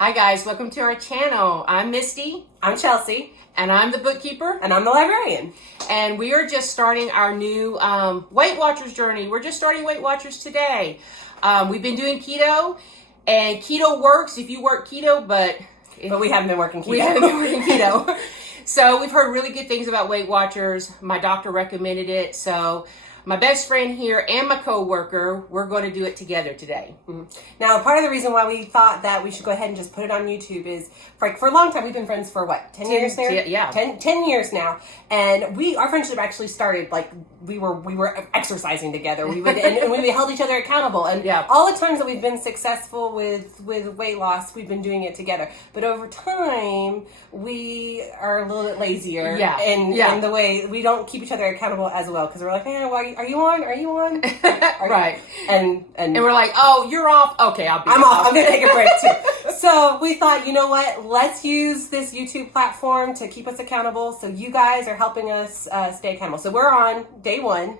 Hi guys, welcome to our channel. I'm Misty. I'm Chelsea. And I'm the bookkeeper. And I'm the librarian. And we are just starting our new Weight Watchers journey. We're just starting Weight Watchers today. We've been doing keto, and keto works if you work keto, but we haven't been working keto. We haven't been working keto. So we've heard really good things about Weight Watchers. My doctor recommended it. So my best friend here and my co-worker, we're going to do it together today. Mm-hmm. Now, part of the reason why we thought that we should go ahead and just put it on YouTube is for a long time, we've been friends for what, 10 years now? Yeah. 10 years now. And our friendship actually started, like, we were exercising together. We would, and we held each other accountable. And all the times that we've been successful with weight loss, we've been doing it together. But over time, we are a little bit lazier. In the way we don't keep each other accountable as well. Because we're like, well, are you on? Are you on? Right. And we're like, oh, you're off? Okay, I'm off. I'm going to take a break too. So we thought, you know what? Let's use this YouTube platform to keep us accountable. So you guys are helping us stay accountable. So we're on day one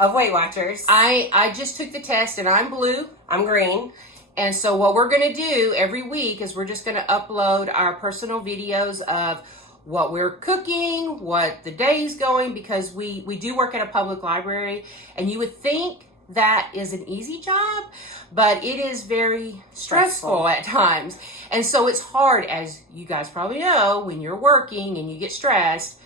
of Weight Watchers. I just took the test and I'm blue. I'm green. And so what we're going to do every week is we're just going to upload our personal videos of what we're cooking, what the day's going, because we do work at a public library, and you would think that is an easy job, but it is very stressful at times. And so it's hard, as you guys probably know, when you're working and you get stressed,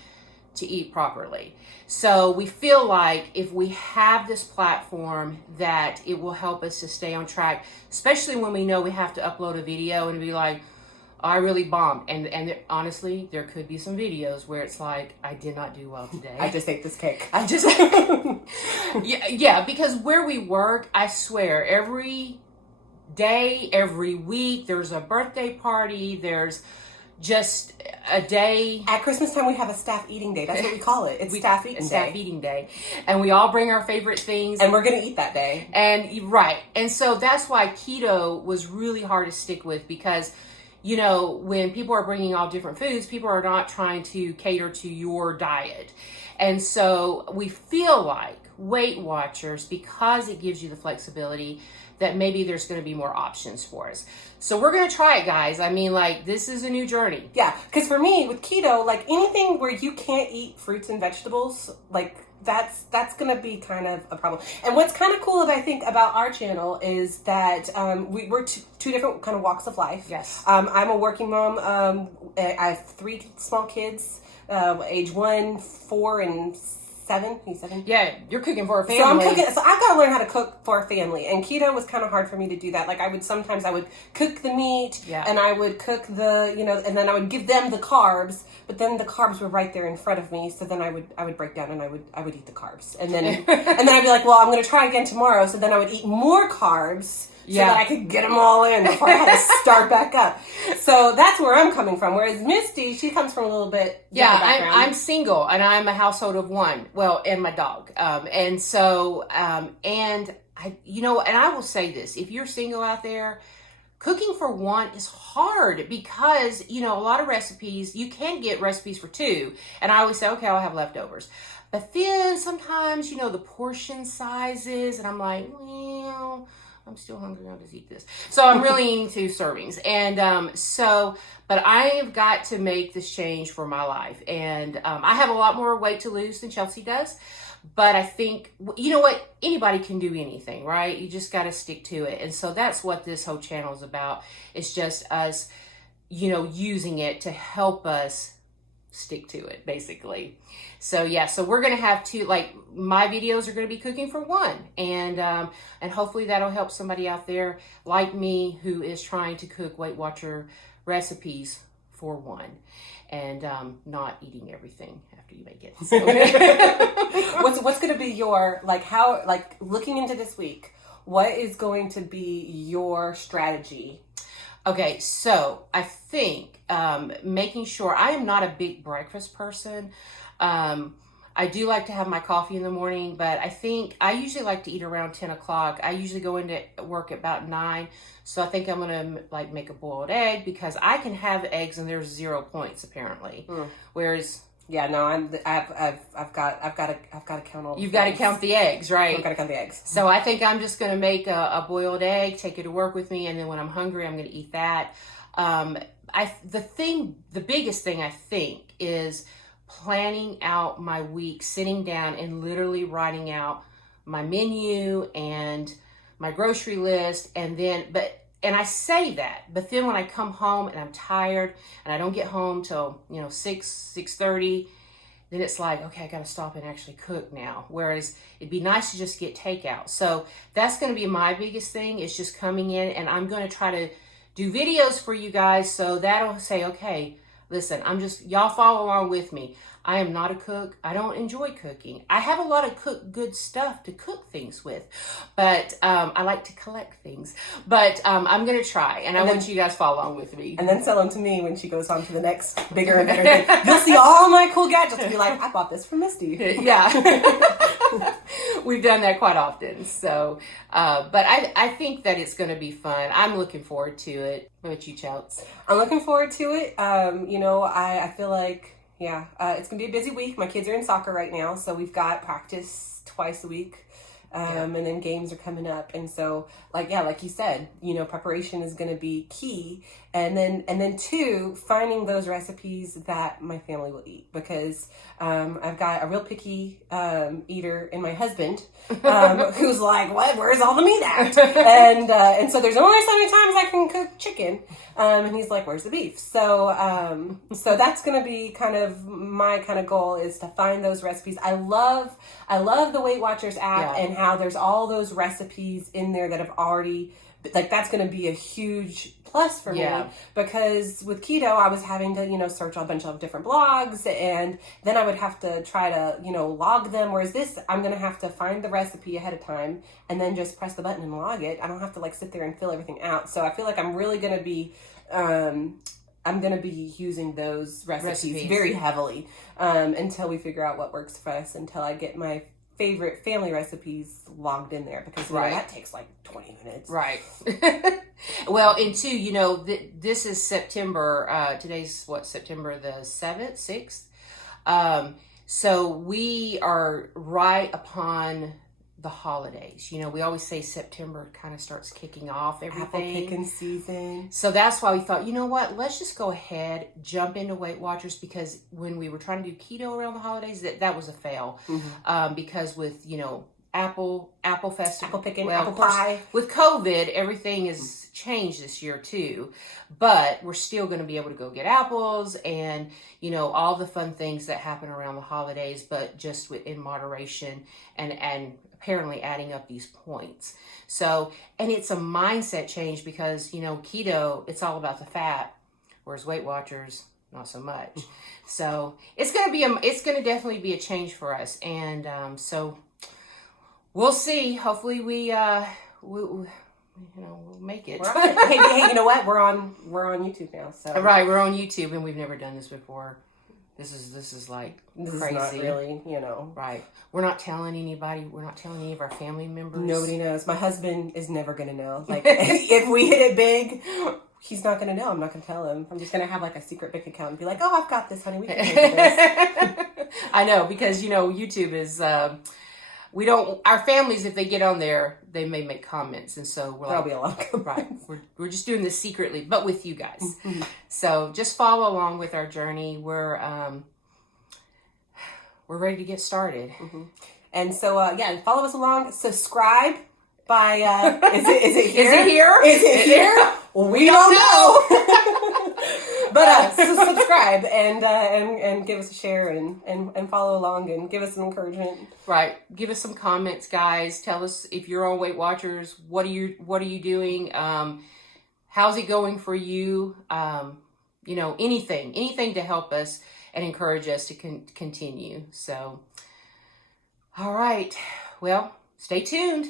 to eat properly. So we feel like if we have this platform that it will help us to stay on track, especially when we know we have to upload a video and be like, I really bombed. And honestly, there could be some videos where it's like, I did not do well today. I just ate this cake. Yeah, because where we work, I swear, every day, every week, there's a birthday party, there's just a day. At Christmas time, we have a staff eating day. That's what we call it. It's staff eating day. Staff eating day. And we all bring our favorite things. And we're going to eat that day. And so that's why keto was really hard to stick with, because you know, when people are bringing all different foods, people are not trying to cater to your diet. And so we feel like Weight Watchers, because it gives you the flexibility, that maybe there's going to be more options for us. So we're going to try it, guys. I mean, like, this is a new journey. Yeah, because for me, with keto, like, anything where you can't eat fruits and vegetables, like, that's going to be kind of a problem. And what's kind of cool, I think, about our channel is that we're two different kind of walks of life. Yes. I'm a working mom. I have 3 small kids, age 1, 4, and 7. He's 7. Yeah, you're cooking for a family. So I'm cooking. So I've got to learn how to cook for a family. And keto was kind of hard for me to do that. Like I would cook the meat, and I would cook and then I would give them the carbs. But then the carbs were right there in front of me. So then I would break down and I would eat the carbs. And then and then I'd be like, well, I'm going to try again tomorrow. So then I would eat more carbs. So that I could get them all in before I had to start back up. So that's where I'm coming from. Whereas Misty, she comes from a little bit different background. I'm single and I'm a household of 1. Well, and my dog. And so, and I will say this, if you're single out there, cooking for 1 is hard because, a lot of recipes, you can get recipes for 2. And I always say, okay, I'll have leftovers. But then sometimes, the portion sizes, and I'm like, well, I'm still hungry. I'll just eat this. So I'm really eating 2 servings. And but I have got to make this change for my life. And I have a lot more weight to lose than Chelsea does. But I think, anybody can do anything, right? You just got to stick to it. And so that's what this whole channel is about. It's just us, using it to help us stick to it, basically. So so we're gonna have to, like, my videos are gonna be cooking for 1, and hopefully that'll help somebody out there like me who is trying to cook Weight Watcher recipes for 1, and not eating everything after you make it. So. What's gonna be your, looking into this week, what is going to be your strategy? Okay, so I think making sure, I am not a big breakfast person. I do like to have my coffee in the morning, but I think I usually like to eat around 10 o'clock. I usually go into work at about 9. So I think I'm going to make a boiled egg, because I can have eggs and there's 0 points apparently. Whereas Yeah, no, I've got to count all. You've got to count the eggs, right? I've got to count the eggs. So I think I'm just going to make a boiled egg, take it to work with me, and then when I'm hungry, I'm going to eat that. The biggest thing I think is planning out my week, sitting down and literally writing out my menu and my grocery list, and I say that, but then when I come home and I'm tired and I don't get home till 6:30, then it's like, okay, I got to stop and actually cook now. Whereas it'd be nice to just get takeout. So that's going to be my biggest thing, is just coming in, and I'm going to try to do videos for you guys. So that'll say, okay, listen, y'all follow along with me. I am not a cook. I don't enjoy cooking. I have a lot of good stuff to cook things with, but I like to collect things. But I'm going to try, and I want you guys to follow along with me. And then sell them to me when she goes on to the next bigger and better thing. You'll see all my cool gadgets and be like, I bought this from Misty. Yeah. We've done that quite often. So, but I think that it's going to be fun. I'm looking forward to it. What about you, Chels? I'm looking forward to it. I feel like, it's going to be a busy week. My kids are in soccer right now, so we've got practice twice a week. And then games are coming up. And so, like you said, preparation is going to be key. And then two, finding those recipes that my family will eat, because I've got a real picky eater in my husband, who's like, what? Where's all the meat at? And so there's only so many times I can cook chicken. And he's like, where's the beef? So that's going to be kind of my kind of goal, is to find those recipes. I love the Weight Watchers app, and how there's all those recipes in there that have already, like, that's going to be a huge plus for me, because with keto, I was having to, search a bunch of different blogs, and then I would have to try to, log them. Whereas this, I'm going to have to find the recipe ahead of time and then just press the button and log it. I don't have to sit there and fill everything out. So I feel like I'm really going to be, I'm going to be using those recipes very heavily, until we figure out what works for us, until I get my favorite family recipes logged in there, because that takes like 20 minutes. Right. Well, and two, this is September. Today's September the 7th, 6th. So we are right upon the holidays. We always say September kind of starts kicking off everything. Apple picking season. So that's why we thought, you know what, let's just go ahead, jump into Weight Watchers, because when we were trying to do keto around the holidays, that was a fail. Mm-hmm. Because with, Apple Festival. Apple picking, apple pie. With COVID, everything has changed this year too. But we're still going to be able to go get apples and, all the fun things that happen around the holidays, but just in moderation and apparently adding up these points. So, and it's a mindset change, because, keto, it's all about the fat, whereas Weight Watchers, not so much. So it's going to definitely be a change for us. And, so we'll see. Hopefully we'll make it. Hey, you know what? We're on YouTube now. So right, we're on YouTube, and we've never done this before. This is like this crazy. Is not really, Right. We're not telling anybody. We're not telling any of our family members. Nobody knows. My husband is never going to know. Like, if we hit it big, he's not going to know. I'm not going to tell him. I'm just going to have a secret bank account and be like, oh, I've got this, honey. We can pay for this. I know, because, YouTube is... our families, if they get on there, they may make comments. And so there'll be a lot of comments. Right. We're just doing this secretly, but with you guys. Mm-hmm. So just follow along with our journey. We're ready to get started. Mm-hmm. And so, follow us along. Subscribe by, is it here? Is it here? Is it here? We don't know. But subscribe and give us a share and follow along and give us some encouragement. Right. Give us some comments, guys. Tell us if you're on Weight Watchers. What are you doing? How's it going for you? Anything to help us and encourage us to continue. So, all right. Well, stay tuned.